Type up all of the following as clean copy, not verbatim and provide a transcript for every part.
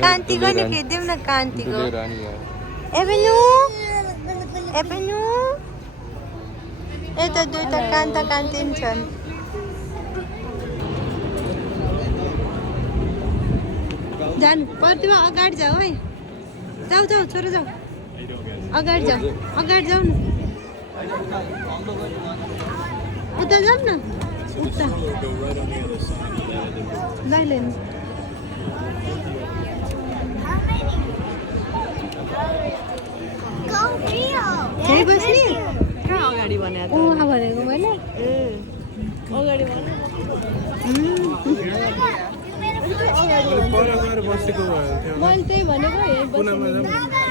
कान्ति गर्ने खेद्यौँ न कान्तिको avenue avenue यता दुईटा कान्ता कान्ति पनि छन् जानु पर्दिमा अगाडि जाऊ है जाऊ जाऊ छोरो जाऊ अगाडि जाऊ न उता जाऊ न उता ल त्यही बस्ने अगाडि भनेको भनेको मैले अगाडि मैले त्यही भनेको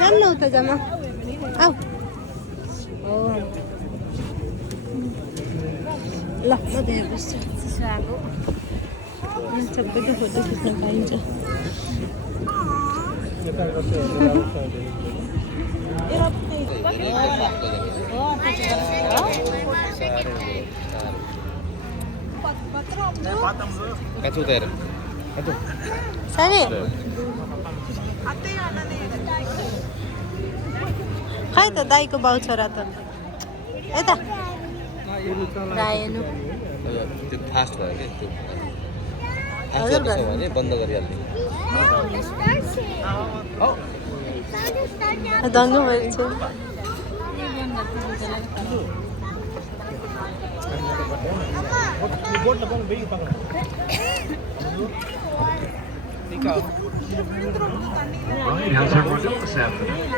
जानु न उता जामा आऊ ल म त्यहाँ बस्छु चिसो आएको सबैको फोटो खिच्न पाइन्छ Sani? Khai ta dai ko bau chora ta. Eta. Rayanu. त्यो फास्ट भयो के त्यो फास्ट गर्छ भने बन्द गरिहाल्ने दङ्गो भएछ Right, how's everyone doing this afternoon?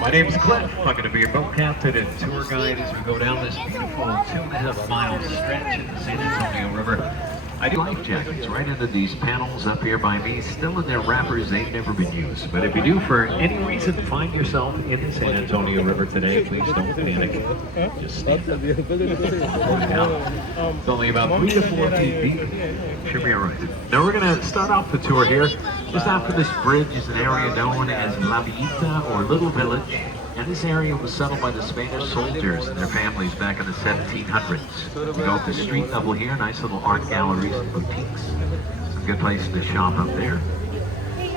My name's Cliff. I'm going to be your boat captain and tour guide as we go down this beautiful 2.5 mile stretch in the San Antonio River. I do life jackets right into these panels up here by me, still in their wrappers. They've never been used. But if you do, for any reason, find yourself in the San Antonio River today, please don't panic. Just stand up. It's only about 3 to 4 feet deep. Should be all right. Now we're going to start off the tour here. Just after this bridge is an area known as La Villita, or Little Village. And this area was settled by the Spanish soldiers and their families back in the 1700s. We go up the street level here, nice little art galleries and boutiques. Some good places to shop up there.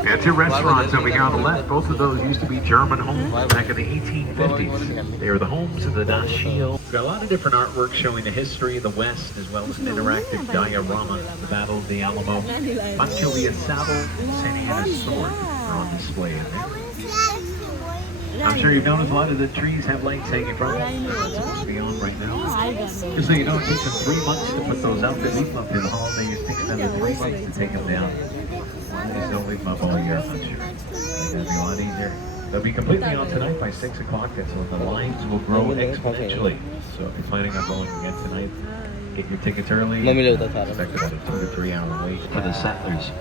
We have 2 restaurants over here on the left. Both of those used to be German homes back in the 1850s. They were the homes of the Daciel. We've got a lot of different artwork showing the history of the West, as well as an interactive diorama, the Battle of the Alamo. Mancholia saddle and Santa Anna's sword are on display in there. I'm sure you've noticed a lot of the trees have lights hanging from them. They're not supposed to be on right now. Just so you know, it takes them 3 months to put those out. They leave them up here the holiday. It takes them 3 months to take them down. Just don't leave them up all year, I'm not sure. It'll be a lot easier. They'll be completely on tonight by 6 o'clock. That's when the lines will grow exponentially. So if you're planning on going again tonight, get your tickets early. Expect about a 2 to 3 hour wait for the settlers.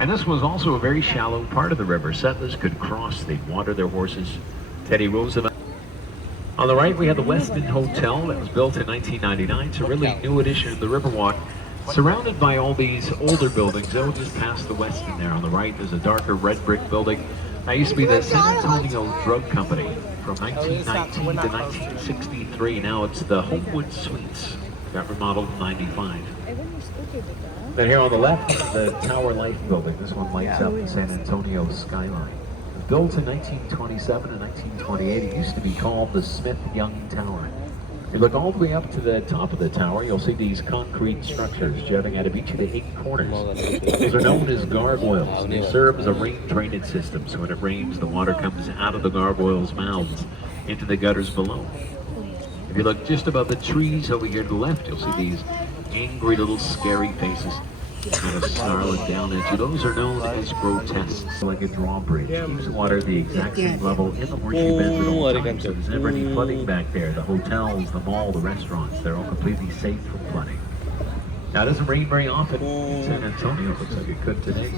And this was also a very shallow part of the river. Settlers could cross, they'd water their horses. Teddy Roosevelt. On the right, we have the Westin Hotel that was built in 1999. It's a really new addition to the Riverwalk. Surrounded by all these older buildings, they'll just past the Westin there. On the right, there's a darker red brick building. That used to be the San Antonio Drug Company from 1919 to 1963. Now it's the Homewood Suites. Got remodeled in 95. Then here on the left, the Tower Life building. This one lights up the San Antonio skyline. Built in 1927 and 1928, it used to be called the Smith-Young Tower. If you look all the way up to the top of the tower, you'll see these concrete structures jutting out of each of the 8 corners. Those are known as gargoyles. They serve as a rain drainage system, so when it rains, the water comes out of the gargoyles' mouths into the gutters below. If you look just above the trees over here to the left, you'll see these angry little scary faces kind of snarling down at you. Those are known as grotesques. Like a drawbridge, keeps the water at the exact same level in the horseshoe bends at all times, so there's never any flooding back there. The hotels, the mall, the restaurants, they're all completely safe from flooding. Now, it doesn't rain very often in San Antonio. It looks like it could today.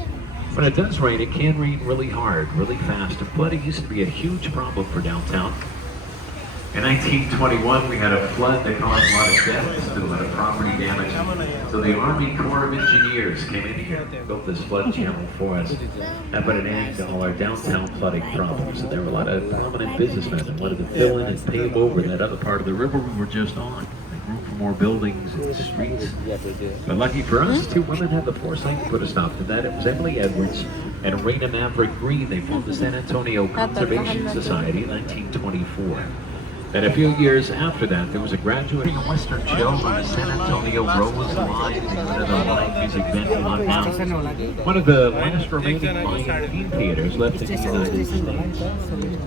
When it does rain, it can rain really hard, really fast, and flooding used to be a huge problem for downtown. In 1921, we had a flood that caused a lot of deaths and a lot of property damage. So the Army Corps of Engineers came in here and built this flood channel for us. That put an end to all our downtown flooding problems. And there were a lot of prominent businessmen that wanted to fill in and pave over that other part of the river we were just on. They grew from more buildings and streets. But lucky for us, two women had the foresight to put a stop to that. It was Emily Edwards and Raina Maverick Green. They formed the San Antonio Conservation Society in 1924. And a few years after that, there was a graduating Western show on the San Antonio Rose Line, one of the live music venue on now. One of the last remaining Mayan theme theaters left in the United States.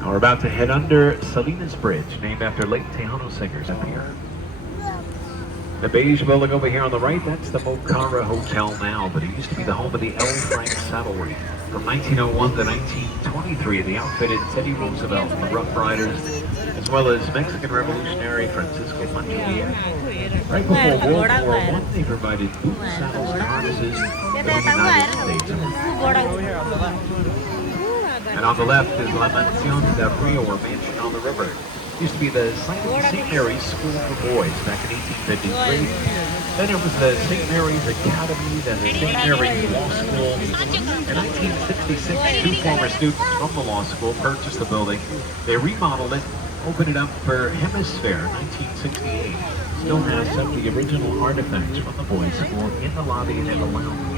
Now we're about to head under Salinas Bridge, named after Lake Tejano singers up here. The beige building over here on the right, that's the Mocara Hotel now, but it used to be the home of the L. Frank Saddlery. From 1901 to 1923, the outfitted Teddy Roosevelt and the Rough Riders, as well as Mexican revolutionary Francisco Manchuria. Right before World War I, they provided boot saddles and harnesses for the United States. And on the left is La Mansión del Rio, or Mansion on the River. Used to be the site of St. Mary's School for Boys back in 1853. Then it was the St. Mary's Academy, then the St. Mary's Law School. In 1966, two former students from the law school purchased the building. They remodeled it, opened it up for Hemisphere in 1968. Still has some of the original artifacts from the boys' school in the lobby and in the lounge.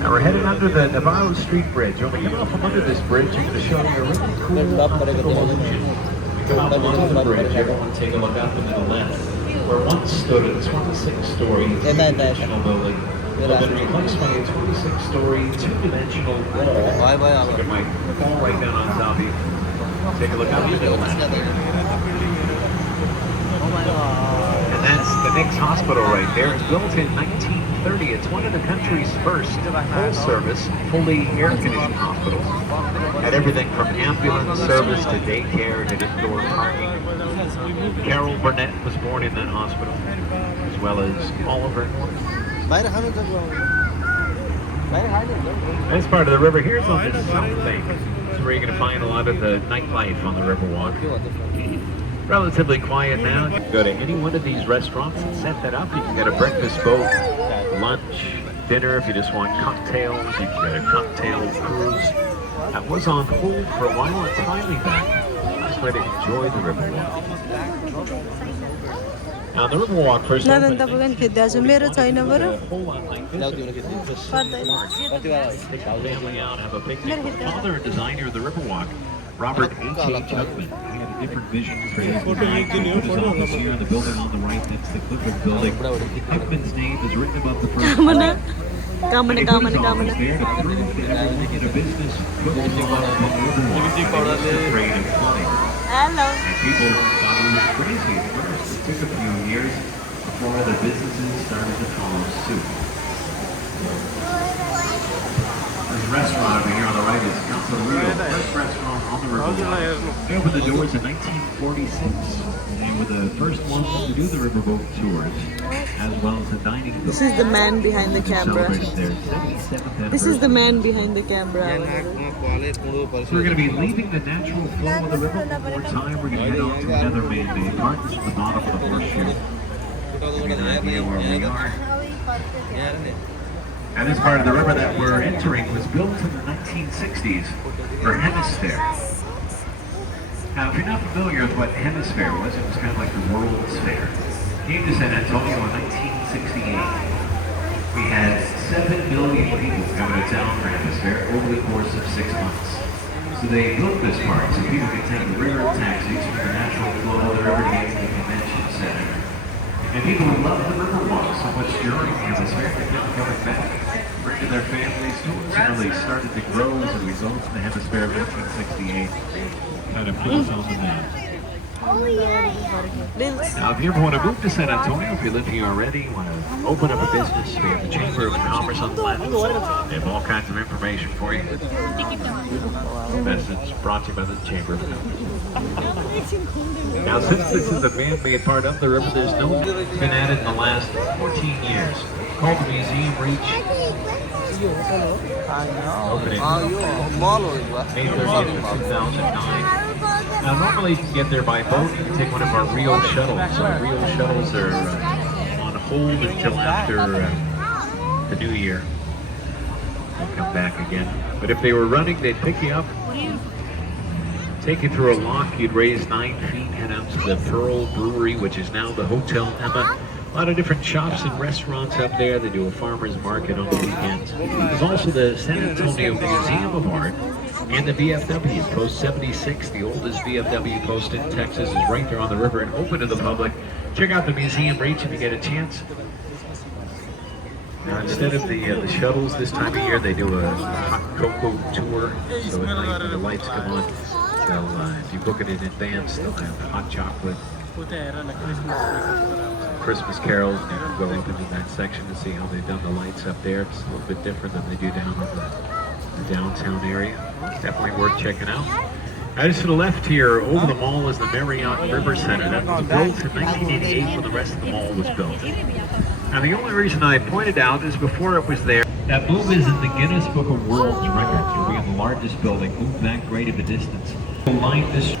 Now we're headed under the Navarro Street Bridge. When we come out from under this bridge, I'm going to show you a really cool optical illusion. We come out from under the bridge, everyone take a look up and to the left. Where once stood a 26-story three-dimensional building, has been replaced by a 26-story two-dimensional wall. Look at my fall right down on top of you. Take a look up and to the left. And that's the Nix Hospital right there. It's built in 1930. It's one of the country's first full-service, fully air-conditioned hospitals. Had everything from ambulance service to daycare to indoor parking. Carol Burnett was born in that hospital, as well as Oliver North. This part of the river here is on the south bank. It's where you're going to find a lot of the nightlife on the Riverwalk. Relatively quiet now. You can go to any one of these restaurants and set that up. You can get a breakfast boat, lunch, dinner. If you just want cocktails, you can get a cocktail cruise. That was on hold for a while. It's finally back. Nice way to enjoy the Riverwalk. Now the Riverwalk first opened in 1946. Take the family out, have a picnic. The father and designer of the Riverwalk, Robert H.H. Hugman. He had a different vision for his design. He put his office here in the building on the right. That's the Clifford building. Hugman's name is written above the front. There to prove that everything in a business focusing on the Riverwalk. He was afraid of flooding. And people thought it was crazy at first. It took a few years before other businesses started to follow suit. There's a restaurant over here on the right. It's Casa Rio, first restaurant on the Riverwalk. They opened the doors in 1946. They were the first ones to do the riverboat tours, as well as the dining room. This is the man behind the camera. This is the man behind the camera. So we're going to be leaving the natural flow of the river one more time. We're going to head on to another man-made part. This is the bottom of the horseshoe. Give you an idea where we are. And this part of the river that we're entering was built in the 1960s for Hemisphere. Now, if you're not familiar with what Hemisphere was, it was kind of like the World's Fair. Came to San Antonio in 1968. We had 7 million people coming to town for Hemisphere over the course of 6 months. So they built this park so people could take the river taxis from the natural flow of the river to get to the convention center. And people loved the Riverwalk so much during Hemisphere they kept coming back, bringing their families to it. So they started to grow as a result of the Hemisphere of 1968. Kind of put us on the map. Now, if you ever want to move to San Antonio, if you live here already, you want to open up a business, we have the Chamber of Commerce on the left. They have all kinds of information for you. Message brought to you by the Chamber of Commerce. Now, since this is a man-made part of the river, there's no been added in the last 14 years. Called the Museum Reach. Opening May 30th of 2009. Now, normally you can get there by boat. You can take one of our Rio shuttles. So Rio shuttles are on hold until after the new year. They'll come back again. But if they were running, they'd pick you up Take you through a lock, you'd raise 9 feet, head out to the Pearl Brewery, which is now the Hotel Emma. A lot of different shops and restaurants up there. They do a farmer's market on the weekends. There's also the San Antonio Museum of Art and the VFW. Post 76, the oldest VFW post in Texas, is right there on the river and open to the public. Check out the museum rates if you get a chance. Now, instead of the shuttles this time of year, they do a hot cocoa tour. So at night when the lights come on, if you book it in advance, they'll have hot chocolate, Christmas carols, and you can go up into that section to see how they've done the lights up there. It's a little bit different than they do down in the downtown area. Definitely worth checking out. Just to the left here, over the mall, is the Marriott River Center. That was built in 1988 when the rest of the mall was built. Now, the only reason I pointed out is before it was there, that move is in the Guinness Book of World Records for being the largest building moved that great of a distance. Line this